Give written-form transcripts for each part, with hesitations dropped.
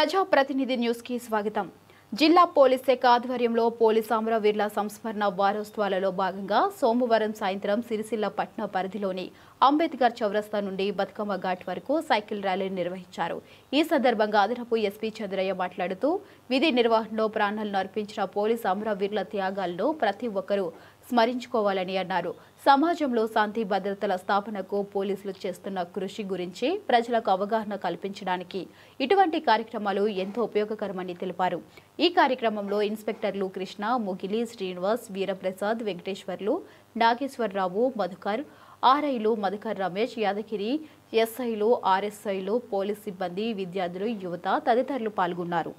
ప్రజాప్రతినిధి న్యూస్ కి స్వాగతం. జిల్లా పోలీస్ శాఖ ఆధ్వర్యంలో పోలీస్ అమరవీరుల సంస్మరణ వారోత్సవాలలో భాగంగా సోమవారం సాయంత్రం సిరిసిల్ల పట్టణ పరిధిలోని అంబేద్కర్ చౌరస్తా నుండి బతుకమ్మ ఘాట్ వరకు సైకిల్ ర్యాలీని నిర్వహించారు. ఈ సందర్భంగా అదనపు ఎస్పీ చంద్రయ్య మాట్లాడుతూ విధి నిర్వహణలో ప్రాణాలను అర్పించిన పోలీస్ అమరవీరుల త్యాగాలను ప్రతి ఒక్కరూ స్మరించుకోవాలని అన్నారు. సమాజంలో శాంతి భద్రతల స్థాపనకు పోలీసులు చేస్తున్న కృషి గురించి ప్రజలకు అవగాహన కల్పించడానికి ఇటువంటి కార్యక్రమాలు ఎంతో ఉపయోగకరమని తెలిపారు. ఈ కార్యక్రమంలో ఇన్స్పెక్టర్లు కృష్ణ, ముగిలి, శ్రీనివాస్, వీరప్రసాద్, వెంకటేశ్వర్లు, నాగేశ్వరరావు, మధుకర్, ఆర్ఐలు మధుకర్ రమేష్, యాదగిరి, ఎస్ఐలు, ఆర్ఎస్ఐలు, పోలీస్ సిబ్బంది, విద్యార్థులు, యువత తదితరులు పాల్గొన్నారు.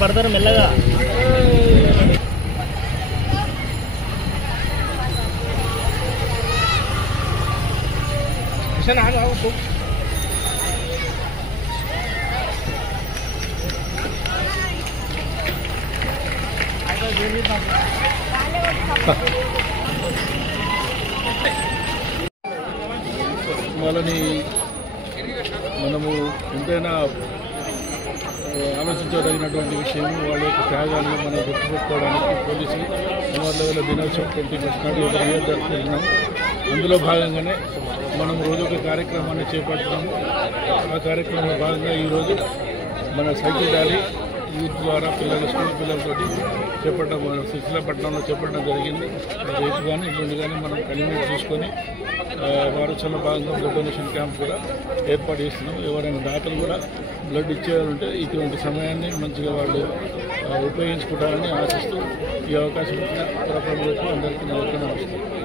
పడతారు మెల్లగా. వాళ్ళని మనము ఎంతైనా ఆలోచించదగినటువంటి విషయం. వాళ్ళ యొక్క త్యాగాలను మనం గుర్తుపెట్టుకోవడానికి పోలీసులు అమరవీరుల దినోత్సవం 21 నాడు ఒక ఇయర్ జరుపుకుంటున్నాం. అందులో భాగంగానే మనం రోజు ఒక కార్యక్రమాన్ని చేపడుతున్నాము. ఆ కార్యక్రమంలో భాగంగా ఈరోజు మన సైకిల్ ర్యాలీ యూత్ ద్వారా స్కూల్ పిల్లలతోటి చేపట్టడం, మన సిరిసిల్లపట్నంలో చేపట్టడం జరిగింది. రేపు కానీ ఇల్లుండి కానీ మనం కన్వీనెంట్ చూసుకొని వారోత్సవంలో భాగంగా బ్లడ్ డొనేషన్ క్యాంప్ కూడా ఏర్పాటు చేస్తున్నాం. ఎవరైనా దాతలు కూడా బ్లడ్ ఇచ్చేవాళ్ళంటే ఇటువంటి సమయాన్ని మంచిగా వాళ్ళు ఉపయోగించుకుంటారని ఆశిస్తూ ఈ అవకాశం ఇచ్చిన ప్రజలకు అందరికీ నమస్కారం.